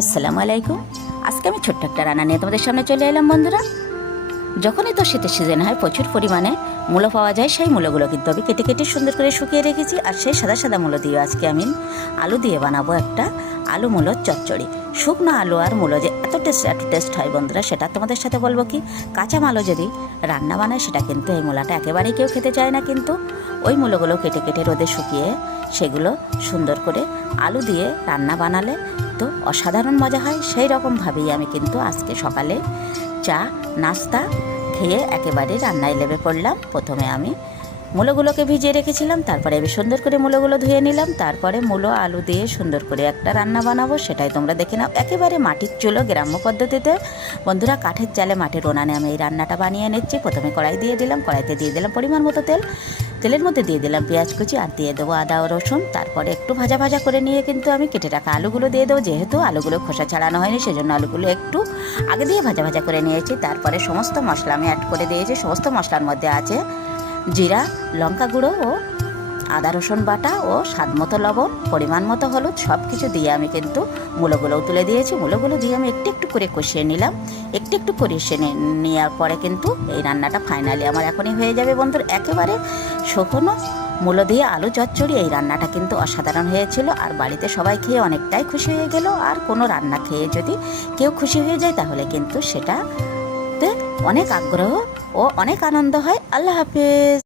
আসসালামু আলাইকুম। আজকে আমি ছোট্ট একটা রান্না নিয়ে তোমাদের সামনে চলে এলাম বন্ধুরা। যখনই তো শীতের সিজন হয় প্রচুর পরিমাণে মূলো পাওয়া যায়, সেই মূলোগুলো কিন্তু আমি কেটে কেটে সুন্দর করে শুকিয়ে রেখেছি। আর সেই সাদা সাদা মূলো দিয়ে আজকে আমি আলু দিয়ে বানাবো একটা আলু মূলোর চচ্চড়ি। শুকনো আলু আর মূলো যে এত টেস্ট হয় বন্ধুরা, সেটা তোমাদের সাথে বলবো কি। কাঁচা মালও যদি রান্না বানায় সেটা কিন্তু এই মূলাটা একেবারেই কেউ খেতে চায় না, কিন্তু ওই মূলোগুলো কেটে কেটে রোদে শুকিয়ে সেগুলো সুন্দর করে আলু দিয়ে রান্না বানালে তো অসাধারণ মজা হয়। সেই রকমভাবেই আমি কিন্তু আজকে সকালে চা নাস্তা খেয়ে একেবারে রান্নায় লেগে পড়লাম। প্রথমে আমি মূলোগুলোকে ভিজিয়ে রেখেছিলাম, তারপরে আমি সুন্দর করে মূলোগুলো ধুয়ে নিলাম, তারপরে মূলো আলু দিয়ে সুন্দর করে একটা রান্না বানাবো, সেটাই তোমরা দেখে নাও। একেবারে মাটির চুলো গ্রাম্য পদ্ধতিতে বন্ধুরা, কাঠের জালে মাটির উনানে আমি এই রান্নাটা বানিয়ে নিচ্ছি। প্রথমে কড়াই দিয়ে দিলাম, কড়াইতে দিয়ে দিলাম পরিমাণ মতো তেল, তেলের মধ্যে দিয়ে দিলাম পেঁয়াজ কুচি আর দিয়ে দেবো আদা ও রসুন। তারপরে একটু ভাজা ভাজা করে নিয়ে কিন্তু আমি কেটে রাখা আলুগুলো দিয়ে দেবো। যেহেতু আলুগুলো খোসা ছাড়ানো হয়নি সেজন্য আলুগুলো একটু আগে দিয়ে ভাজা ভাজা করে নিয়েছি। তারপরে সমস্ত মশলা আমি অ্যাড করে দিয়েছি। সমস্ত মশলার মধ্যে আছে জিরা, লঙ্কা গুঁড়ো ও আদা রসুন বাটা ও স্বাদ মতো লবণ, পরিমাণ মতো হলুদ, সব কিছু দিয়ে আমি কিন্তু মূলোগুলোও তুলে দিয়েছি। মূলোগুলো দিয়ে আমি একটু একটু করে কষিয়ে নিলাম। একটু একটু কষিয়ে নেওয়ার পরে কিন্তু এই রান্নাটা ফাইনালি আমার এখনই হয়ে যাবে বন্ধুর। একেবারে শুকনো মূলো দিয়ে আলু চচ্চড়ি, এই রান্নাটা কিন্তু অসাধারণ হয়েছিল। আর বাড়িতে সবাই খেয়ে অনেকটাই খুশি হয়ে গেল। আর কোনো রান্না খেয়ে যদি কেউ খুশি হয়ে যায় তাহলে কিন্তু সেটাতে অনেক আগ্রহ ও অনেক আনন্দ হয়। আল্লাহ হাফেজ।